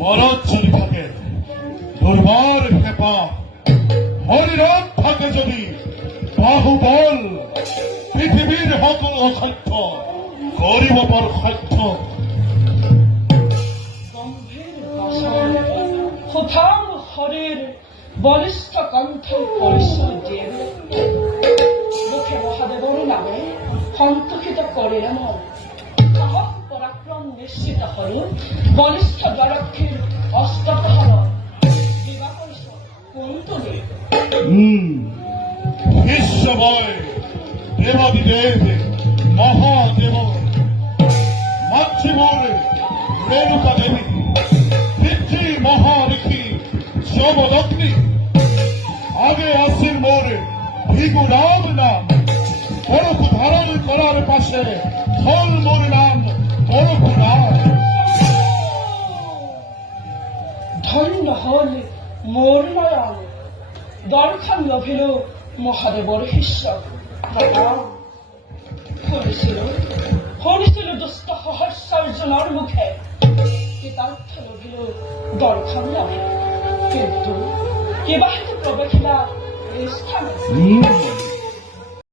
মরদ যদি থাকে দুর্বার খেপা, হরিরথ থাকে যদি বাহুবল, পৃথিবীর সকল অসাধ্য গরিব পর সাধ্য। গম্ভীর ভাষণ কোথাও হরির বলিষ্ঠ কণ্ঠের পরিচয় দিয়ে মুখে মহাদেবর নামে সন্তোষিত করে এমন সাহস পরাক্রম নিশ্চিত হল বলিষ্ঠ দ্বারক্ষীর অষ্টপ্রহর দিবাকর্ষ কুন্তলী বিশ্বময় দেবাদিদেব মহাদেব মাতৃমূর রেণুকা দেবী পিতৃ মহাবিখী যমদগ্নি, আগে আসেন মোর ভিগু রাম নাম, বরফ ধারণ করার পাশে ফল মোর নাম বরফ রাম। ধন্য হল মোর নয়ন, দর্শন লভিল মহাদেবর হিস্যক প্রণাম। শুনিছিল দুষ্ট সহস্রার্জুনৰ মুখে কৃতাৰ্থ লভিল দৰ্শন লাভে, কিন্তু কিবা হেতু প্ৰৱেশিলা এই স্থানে